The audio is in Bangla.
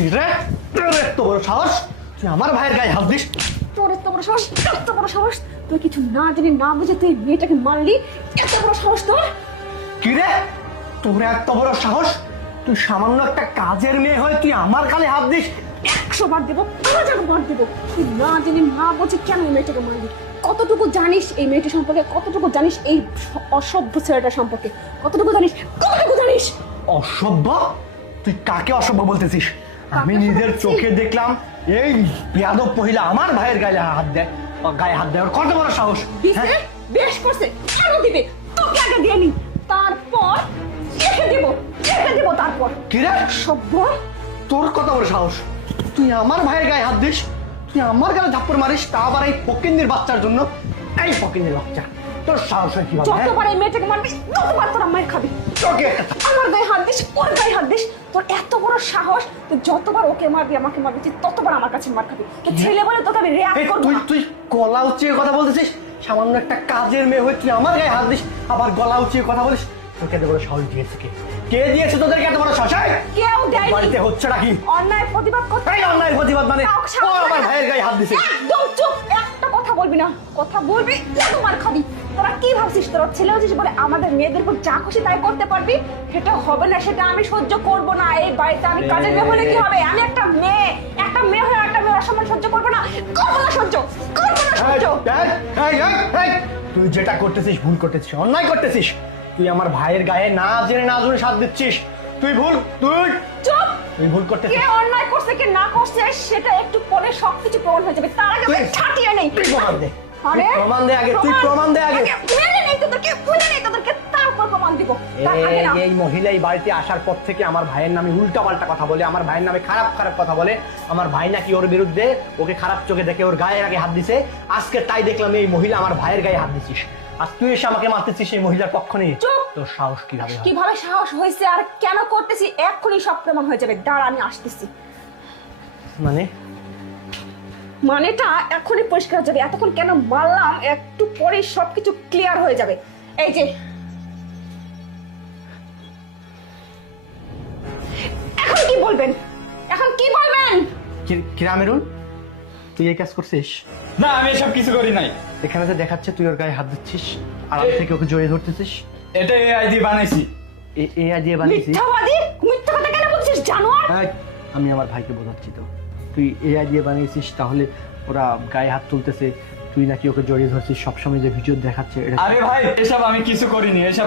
কি রে, তোর এত বড় সাহস, তুই আমার ভাইয়ের গায়ে হাত দিস? তোর এত বড় সাহস, এত বড় সাহস! তুই কিছু না জেনে না বুঝে তুই মেয়েটাকে মারলি, এত বড় সাহস তোর! কি রে, তোর এত বড় সাহস? তুই সামান্য একটা কাজের মেয়ে হয়ে তুই আমার গালে হাত দিস? 100 বার দেবো, 1000 বার দেবো। তুই না জেনে না বুঝে কেন এই মেয়েটাকে মারলি? কতটুকু জানিস এই মেয়েটা সম্পর্কে? কতটুকু জানিস এই অসভ্য ছেলেটা সম্পর্কে? কতটুকু জানিস? কতটুকু জানিস? অসভ্য? তুই কাকে অসভ্য বলতেছিস? আমি কাকে নিজের বলছি? চোখে দেখলাম এই বেয়াদব মহিলা আমার ভাইয়ের গায়ে হাত দেয়। গায়ে হাত দেয়, ওর কত বড় সাহস! দিছে, হ্যাঁ? বেশ করছে। আরো দিবে, তোকে আগে দিয়ে নি, তারপর একে দেব, একে দেব তারপর। কি রে, সভ্য! তোর কত বড় সাহস? তুই আমার ভাইয়ের গায়ে হাত দিস? তুই আমার গায়ে থাপ্পড় মারিস, তা আবার এই ফকিন্নির বাচ্চার জন্য? এই ফকিন্নির বাচ্চা, তোর সাহস হয় কিভাবে? হ্যাঁ? যতবার এই মেয়েটাকে মারবি ততবার তোরা মার খাবি। তোকে আমার গায়ে হাত দিস, ওর গায়ে হাত দিস, তোর এত বড় সাহস! তুই যতবার ওকে মারবি আমাকে মারবি, তুই ততবার আমার কাছে মার খাবি। তো ছেলে বলে তোকে আমি রিঅ্যাক্ট এই করব তুই না। তুই গলা উঁচিয়ে কথা বলতেছিস? সামান্য একটা কাজের মেয়ে হয়ে তুই আমার গায়ে হাত দিস, আবার গলা উঁচিয়ে কথা বলিস? তোকে এত বড় সাহস দিয়েছে কে? কে দিয়েছে তোদেরকে এত বড় সাহস? এই, কেউ দেয়নি। বাড়িতে হচ্ছে নাকি? অন্যায় প্রতিবাদ করতে এই অন্যায় প্রতিবাদ মানে কাউকে ও সাহস আমার দেয় না। ভাইয়ের গায়ে হাত দিছে। একদম চুপ, একটা কথা বলবি না। কথা বলবি লাগো মার খাবি। তোরা কি ভাবছিস তোরা ছেলে হচ্ছিস বলে আমাদের মেয়েদের উপর যা খুশি তাই করতে পারবি? সেটা হবে না, সেটা আমি সহ্য করব না। এই বাড়িতে আমি কাজের মেয়ে হলে কি হবে? আমি একটা মেয়ে, একটা মেয়ে হয়ে একটা মেয়ের অসম্মান সহ্য করবো না? করবো না সহ্য, করবো না সহ্য। তুই যেটা করতেছিস ভুল করতেছিস, অন্যায় করতেছিস। তুই আমার ভাইয়ের গায়ে না জেনে না জেনে সাথ দিচ্ছিস। তুই ভুল, চুপ! তুই ভুল করতেছিস। কে অন্যায় করছে কে না করছে সেটা একটু পরে সবকিছু প্রমাণ হয়ে যাবে। তার আগে তুই- ছাটিয়ে নেই। তুই প্রমাণ দে। আরে তুই প্রমাণ দে আগে, তুই প্রমাণ দে আগে। মেনে নেই তোদেরকে, বুঝে নেই তোদেরকে, তারপর প্রমাণ দিব। তার আগে না। এই মহিলা এই বাড়িতে আসার পর থেকে আমার ভাইয়ের নামে উল্টা পাল্টা কথা বলে, আমার ভাইয়ের নামে খারাপ খারাপ কথা বলে। আমার ভাই নাকি ওর বিরুদ্ধে, ওকে খারাপ চোখে দেখে ওর গায়ে আগে হাত দিছে। আজকে তাই দেখলাম এই মহিলা আমার ভাইয়ের গায়ে হাত দিছিস। আজ তুই এসে আমাকে মারতেছিস এই মহিলার পক্ষ নিয়ে। চুপ! তোর সাহস কিভাবে হয়? কিভাবে সাহস হয়েছে আর কেন করতেছি এক্ষুনি সব প্রমাণ হয়ে যাবে। দাঁড়া, আমি আসতেছি। মানে মানেটা এখনই পরিষ্কার হয়ে যাবে। এতক্ষণ কেন মারলাম একটু পরে সবকিছু ক্লিয়ার হয়ে যাবে। এই যে এখন কি বলবেন? এখন কি বলবেন? কিরামেরুল, তুই এই কাজ করছিস? না, আমি এসব কিছু করি নাই। এখানে যে দেখাচ্ছে তুই ওর গায়ে হাত দিচ্ছিস, আড়াল থেকে ওকে জড়িয়ে ধরতেছিস। এটা এআই দিয়ে বানাইছি। এআই দিয়ে বানিয়েছিস? মিথ্যাবাদী! মিথ্যা কথা কেন বলছিস জানোয়ার? এই, আমি আমার ভাইকে বোঝাচ্ছি তো। তুই এআই দিয়ে বানিয়েছিস, তাহলে ওরা গায়ে হাত তুলতেছে, তুই নাকি ওকে জড়িয়ে ধরছিস, সবসময় যে ভিডিও দেখাচ্ছে এটা। আরে ভাই, এসব আমি কিছু করিনি। এসব